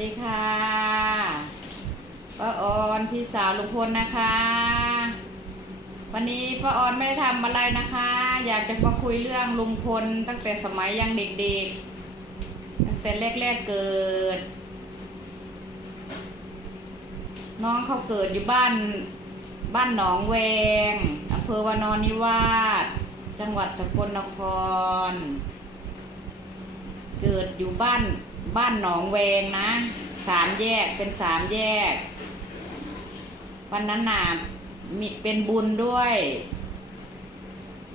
ดีค่ะป้าออนพี่สาวลุงพลนะคะ วันนี้ป้าออนไม่ได้ทำอะไรนะคะ อยากจะมาคุยเรื่องลุงพลตั้งแต่สมัยยังเด็กๆ ตั้งแต่แรกๆเกิด น้องเขาเกิดอยู่บ้านบ้านหนองแวงอำเภอวานอนนิวาสจังหวัดสกลนคร เกิดอยู่บ้าน บ้านหนองแวงนะสามแยกเป็นสามแยก วันนั้นน่ะมีเป็นบุญด้วย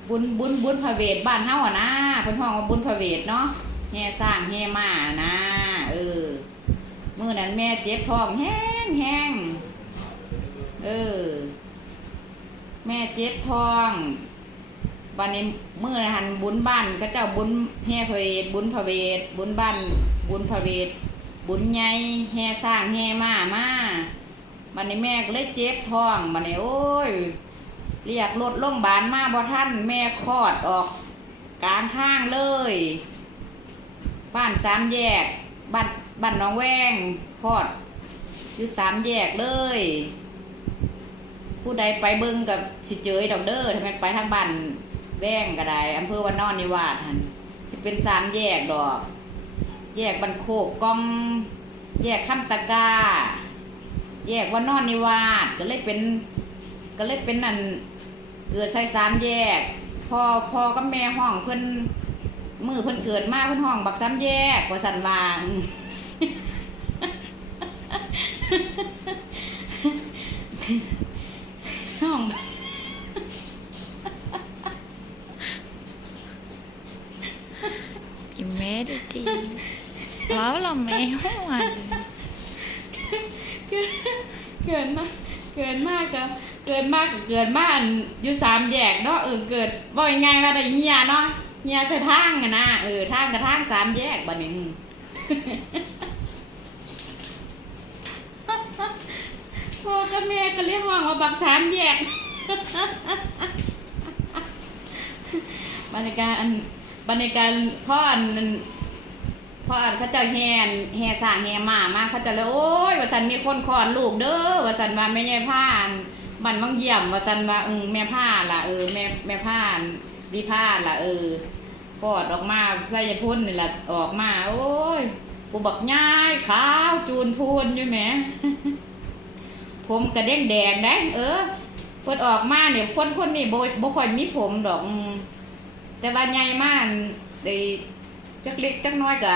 บุญบุญบุญพระเวทบ้านเฮาอะนะเพิ่นห้องว่าบุญพระเวทเนาะแห่สร้างแห่มานะเออมื้อนั้นแม่เจ็บท้องแห้งแห้งเออ แม่เจ็บท้อง วันนี้มือหันบุญบ้านก็เจ้าบุญแห่พระเวทบุญพระเวทบุญบ้านบุญพระเวทบุญใหญ่แห่สร้างแห่มามาวันนี้แม่ก็เลยเจ็บท้องวันนี้โอ้ยเรียกรถโรงพยาบาลมาบ่ท่านแม่คลอดออกกลางทางเลย บ้านสามแยกบ้านบ้านน้องแวงคลอดอยู่สามแยกเลย ผู้ใดไปเบิ่งกับสิเจอดอกเด้อทำไมไปทางบ้าน แว่งก็ได้อำเภอวันนอนนิวาสหันสิเป็นสามแยกดอก แยกบันโคกกอง แยกข้ามตะกาแยกวันนอนนิวาสก็เลยเป็น ก็เลยเป็นนั่นเกิดใส่สามแยก พอพอกับแม่ห้องเพิ่นมือเพิ่นเกิดมาเพิ่นห้องบักสามแยกว่าสันวาห้อง อีแม่ ดีดีว้วเราแม่ห้องอะเกิดมากเกิดมากกับเกิดมากกับเกิดมากอยู่สามแยกเนาะเออเกิดบ่อยไงมาได้เฮียเนาะเฮียใส่ทางอะนะเออทางกับทางสามแยกบัดนี้พ่อกับแม่ก็เรียกห้องว่าบักสามแยกบรรยากาศบรรยากาศพ่ออัน พออันเขาเจ้าแหนแห่สร้างแห่มามาเขาจะเลยโอ้ยว่าสันมีคนคลอดลูกเด้อว่าสันว่าแม่ยายผ้านบันบางเยี่ยมว่าสันว่าเออแม่ผ้าล่ะเออแม่แม่ผ้านดีผ้าล่ะเออคลอดออกมาไส้ยพุ่นนี่แหละออกมา โอ้ยกูบอกง่ายขาวจูนพูนอยู่แหมผมกระเด้งแดงได้เออเปิดออกมาเนี่ยคนคนนี่โบ่บ่ค่อยมีผมดอกแต่ว่าใหญ่มากได้ จักเล็กจักน้อยก็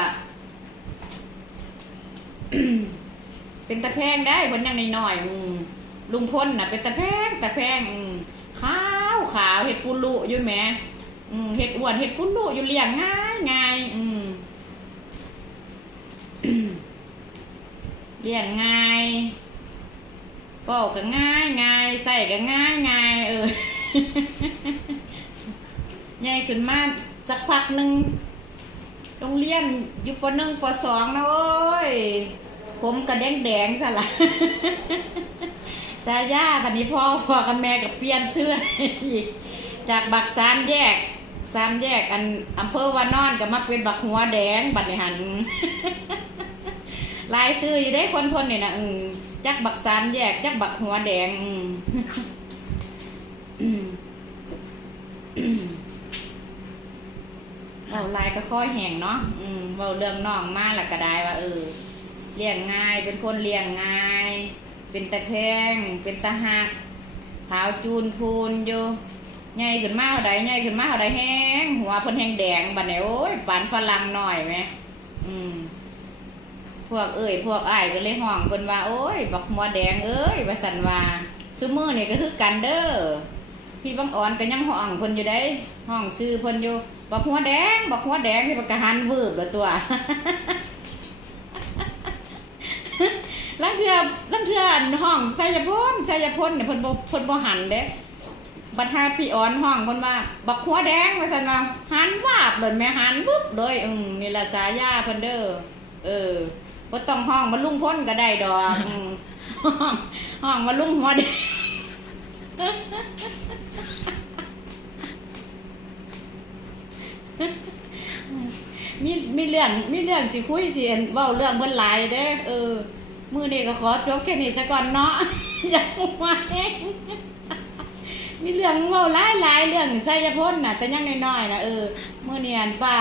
เป็นตะแพงได้คนยังน้อยๆลุงพลน่ะ เป็นตะแพงตะแพงขาวขาวเห็ดปุลุอยู่แหมเห็ดอ้วนเห็ดปุลุอยู่เลี้ยงง่ายง่ายเลี้ยงง่ายป่าก็ง่ายง่ายใส่ก็ง่ายง่ายเออใหญ่ขึ้นมาสักพักหนึ่ง โรงเรียนอยู่ปหนึ่งปสองนะโอ้ยผมกระแดงแดงๆซะละสายาวันนี้พ่อพ่อกับแม่กับเปลี่ยนเชื่ออีก จากบักสามแยกสามแยกอันอำเภอวานอนก็มาเป็นบักหัวแดงบัดนี้หันลายซื้ออยู่ได้คนทนนี่นะจักบักสามแยก จักบักหัวแดงอืม อืมอืม เราลายก็ค่อยแห้งเนาะอืมเราเรื่องน้องมาและก็ได้ว่า เออเลี้ยงง่าย เป็นคนเลี้ยงง่าย เป็นตะแพงเป็นตะหักขาวจูนพูนอยู่ใหญ่ขึ้นมาเท่าใดใหญ่ขึ้นมาเท่าใดแห้งหัวเพิ่นแห้งแดงบัดนี้โอ้ยปานฝรั่งหน่อยไหมอืมพวกเอ้ยพวกอ้ายก็เลยห้องเพิ่นว่า โอ้ยบักหัวแดงเอ้ยว่าสันว่าซุมือนี่ก็คือกันเด้อพี่บังอ่อนก็ยังห้องเพิ่นอยู่ได้ห้องซื้อเพิ่นอยู่ บักหัวแดงบักหัวแดงที่บักกะหันวืบแล้วตัวลังเทือลังเทือนห้องไสยพลไสยพลเนี่ยเพิ่นบ่เพิ่นบ่หันเด้บัดหาพี่อ่อนห้องเพิ่นว่าบักหัวแดงว่าซั่นว่าหันวาบเลยแม่หันวึบเลยอืมนี่ล่ะสายาเพิ่นเด้อเออบ่ต้องห้องมาลุงพ้นก็ได้ดอกห้องห้องมาลุงหัวเด็ก มีมีเรื่องมีเรื่องสิคุยสิเห็นเว้าเรื่องเพิ่นหลายเด้อเออมือนี้ก็ขอจบแค่นี้ซะก่อนเนาะอย่ามาเองมีเรื่องเว้าหลายหลายเรื่องไสยพลน่ะ แต่ยังน้อยๆน่ะเออมื้อนี้อันป้า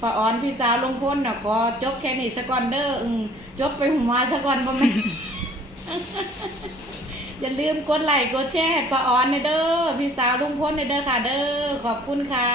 ป้าออนพี่สาวลุงพลน่ะขอจบแค่นี้ซะก่อนเด้ออืมจบไปหัวซะก่อนบ่แม่นอย่าลืมกดไลค์กดแชร์ให้ป้าออนเด้อพี่สาวลุงพลเด้อค่ะ เด้อขอบคุณค่ะ